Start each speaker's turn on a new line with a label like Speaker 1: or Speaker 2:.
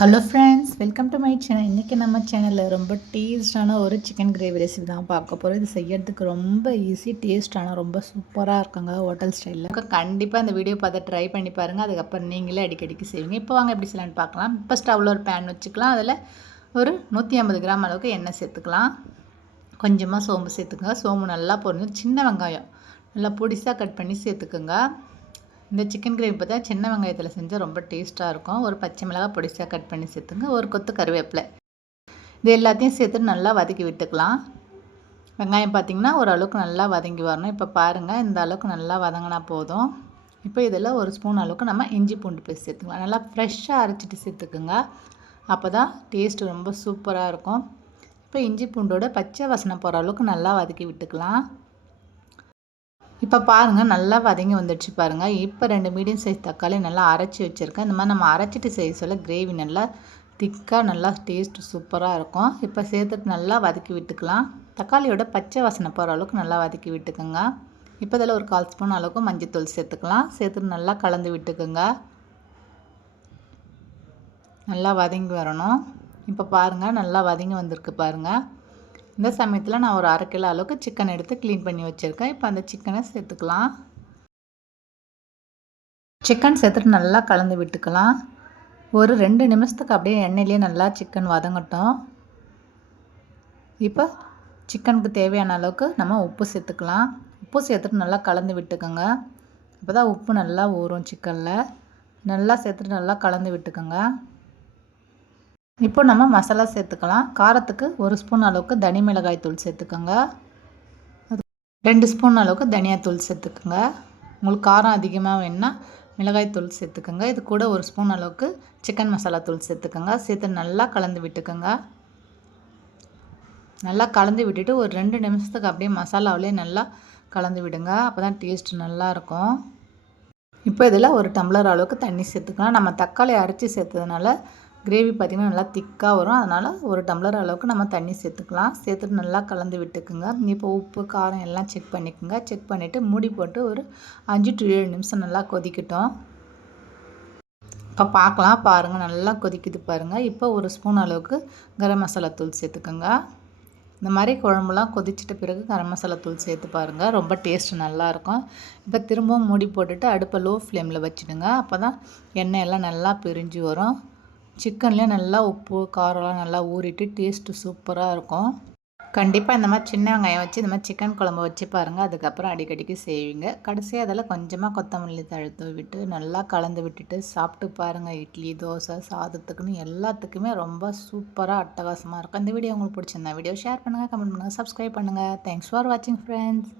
Speaker 1: Hello friends welcome to my channel இன்றைக்கி நம்ம சேனலில் ரொம்ப டேஸ்டான ஒரு சிக்கன் கிரேவி ரெசிபி தான் பார்க்க போகிறோம் இது செய்யறதுக்கு ரொம்ப ஈஸி டேஸ்டான ரொம்ப சூப்பராக இருக்குங்க ஹோட்டல் ஸ்டைலில் கண்டிப்பாக இந்த வீடியோ பார்த்து ட்ரை பண்ணி பாருங்கள் அதுக்கப்புறம் நீங்களே அடிக்கடிக்கு செய்வீங்க. இப்போ வாங்க எப்படி செய்யலான்னு பார்க்கலாம். இப்போ ஸ்டவ்வில் ஒரு பேன் வச்சுக்கலாம். அதில் ஒரு நூற்றி ஐம்பது கிராம் அளவுக்கு எண்ணெய் சேர்த்துக்கலாம். கொஞ்சமாக சோம்பு சேர்த்துக்கோங்க. சோம்பு நல்லா பொருந்து சின்ன வெங்காயம் நல்லா பொடிசாக கட் பண்ணி சேர்த்துக்குங்க. இந்த சிக்கன் கிரேவி பார்த்தா சின்ன வெங்காயத்தில் செஞ்சால் ரொம்ப டேஸ்ட்டாக இருக்கும். ஒரு பச்சை மிளகாய் பொடிசாக கட் பண்ணி சேர்த்துங்க. ஒரு கொத்து கருவேப்பிலை. இது எல்லாத்தையும் சேர்த்து நல்லா வதக்கி விட்டுக்கலாம். வெங்காயம் பார்த்திங்கன்னா ஓரளவுக்கு நல்லா வதங்கி வரணும். இப்போ பாருங்கள் இந்த அளவுக்கு நல்லா வதங்கினா போதும். இப்போ இதில் ஒரு ஸ்பூன் அளவுக்கு நம்ம இஞ்சி பூண்டு பேஸ்ட் சேர்த்துக்கலாம். நல்லா ஃப்ரெஷ்ஷாக அரைச்சிட்டு சேர்த்துக்குங்க. அப்போ தான் டேஸ்ட்டு ரொம்ப சூப்பராக இருக்கும். இப்போ இஞ்சி பூண்டோட பச்சை வசனம் போகிற அளவுக்கு நல்லா வதக்கி விட்டுக்கலாம். இப்போ பாருங்கள் நல்லா வதங்கி வந்துடுச்சு பாருங்கள் இப்போ ரெண்டு மீடியம் சைஸ் தக்காளி நல்லா அரைச்சி வச்சுருக்கேன். இந்த மாதிரி நம்ம அரைச்சிட்டு செய்ய சொல்ல கிரேவி நல்லா திக்காக நல்லா டேஸ்ட்டு சூப்பராக இருக்கும். இப்போ சேர்த்துட்டு நல்லா வதக்கி விட்டுக்கலாம். தக்காளியோட பச்சை வாசனை போகிற அளவுக்கு நல்லா வதக்கி விட்டுக்குங்க. இப்போ இதில் ஒரு கால் ஸ்பூன் அளவுக்கு மஞ்சத்தூள் சேர்த்துக்கலாம். சேர்த்துட்டு நல்லா கலந்து விட்டுக்குங்க. நல்லா வதங்கி வரணும். இப்போ பாருங்கள் நல்லா வதங்கி வந்திருக்கு பாருங்கள் இந்த சமயத்தில் நான் ஒரு அரை கிலோ அளவுக்கு சிக்கன் எடுத்து க்ளீன் பண்ணி வச்சுருக்கேன். இப்போ அந்த சிக்கனை சேர்த்துக்கலாம். சிக்கன் சேர்த்துட்டு நல்லா கலந்து விட்டுக்கலாம். ஒரு ரெண்டு நிமிஷத்துக்கு அப்படியே எண்ணெயிலே நல்லா சிக்கன் வதங்கட்டும். இப்போ சிக்கனுக்கு தேவையான அளவுக்கு நம்ம உப்பு சேர்த்துக்கலாம். உப்பு சேர்த்துட்டு நல்லா கலந்து விட்டுக்கோங்க. அப்போ தான் உப்பு நல்லா ஊறும் சிக்கனில் நல்லா சேர்த்துட்டு நல்லா கலந்து விட்டுக்கோங்க. இப்போ நம்ம மசாலா சேர்த்துக்கலாம். காரத்துக்கு ஒரு ஸ்பூன் அளவுக்கு தனி மிளகாய் தூள் சேர்த்துக்கோங்க. ரெண்டு ஸ்பூன் அளவுக்கு தனியாத்தூள் சேர்த்துக்கோங்க. உங்களுக்கு காரம் அதிகமாக வேணுன்னா மிளகாய் தூள் சேர்த்துக்கோங்க. இது கூட ஒரு ஸ்பூன் அளவுக்கு சிக்கன் மசாலா தூள் சேர்த்துக்கோங்க. சேர்த்து நல்லா கலந்து விட்டுக்கோங்க. நல்லா கலந்து விட்டுட்டு ஒரு ரெண்டு நிமிஷத்துக்கு அப்படியே மசாலாவிலே நல்லா கலந்து விடுங்க. அப்போ தான் டேஸ்ட் நல்லாயிருக்கும் இப்போ இதில் ஒரு டம்ளர் அளவுக்கு தண்ணி சேர்த்துக்கலாம். நம்ம தக்காளி அரைச்சி சேர்த்ததுனால கிரேவி பார்த்திங்கன்னா நல்லா திக்காக வரும். அதனால் ஒரு டம்ளர் அளவுக்கு நம்ம தண்ணி சேர்த்துக்கலாம். சேர்த்துட்டு நல்லா கலந்து விட்டுக்குங்க. இப்போ உப்பு காரம் எல்லாம் செக் பண்ணிக்கோங்க. செக் பண்ணிவிட்டு மூடி போட்டு ஒரு அஞ்சு டு ஏழு நிமிஷம் நல்லா கொதிக்கட்டும். இப்போ பார்க்கலாம். பாருங்கள் நல்லா கொதிக்குது பாருங்கள் இப்போ ஒரு ஸ்பூன் அளவுக்கு கரம் மசாலா தூள் சேர்த்துக்கோங்க. இந்த மாதிரி குழம்புலாம் கொதிச்சிட்ட பிறகு கரம் மசாலா தூள் சேர்த்து பாருங்கள் ரொம்ப டேஸ்ட் நல்லாயிருக்கும் இப்போ திரும்பவும் மூடி போட்டுட்டு அடுப்பை லோ ஃப்ளேமில் வச்சுடுங்க. அப்போ தான் எண்ணெய் எல்லாம் நல்லா பிரிஞ்சு வரும். சிக்கன்லேயே நல்லா உப்பு காரம்லாம் நல்லா ஊறிட்டு டேஸ்ட்டு சூப்பராக இருக்கும். கண்டிப்பாக இந்த மாதிரி சின்ன வெங்காயம் வச்சு இந்த மாதிரி சிக்கன் குழம்பு வச்சு பாருங்கள் அதுக்கப்புறம் அடிக்கடிக்கு செய்வீங்க. கடைசியாக அதில் கொஞ்சமாக கொத்தமல்லி தழுத்து விட்டு நல்லா கலந்து விட்டுட்டு சாப்பிட்டு பாருங்கள் இட்லி தோசை சாதத்துக்குன்னு எல்லாத்துக்குமே ரொம்ப சூப்பராக அட்டகாசமாக இருக்கும். இந்த வீடியோ உங்களுக்கு பிடிச்சிருந்தா வீடியோ ஷேர் பண்ணுங்கள் கமெண்ட் பண்ணுங்கள் சப்ஸ்கிரைப் பண்ணுங்கள் தேங்க்ஸ் ஃபார் வாட்சிங் ஃப்ரெண்ட்ஸ்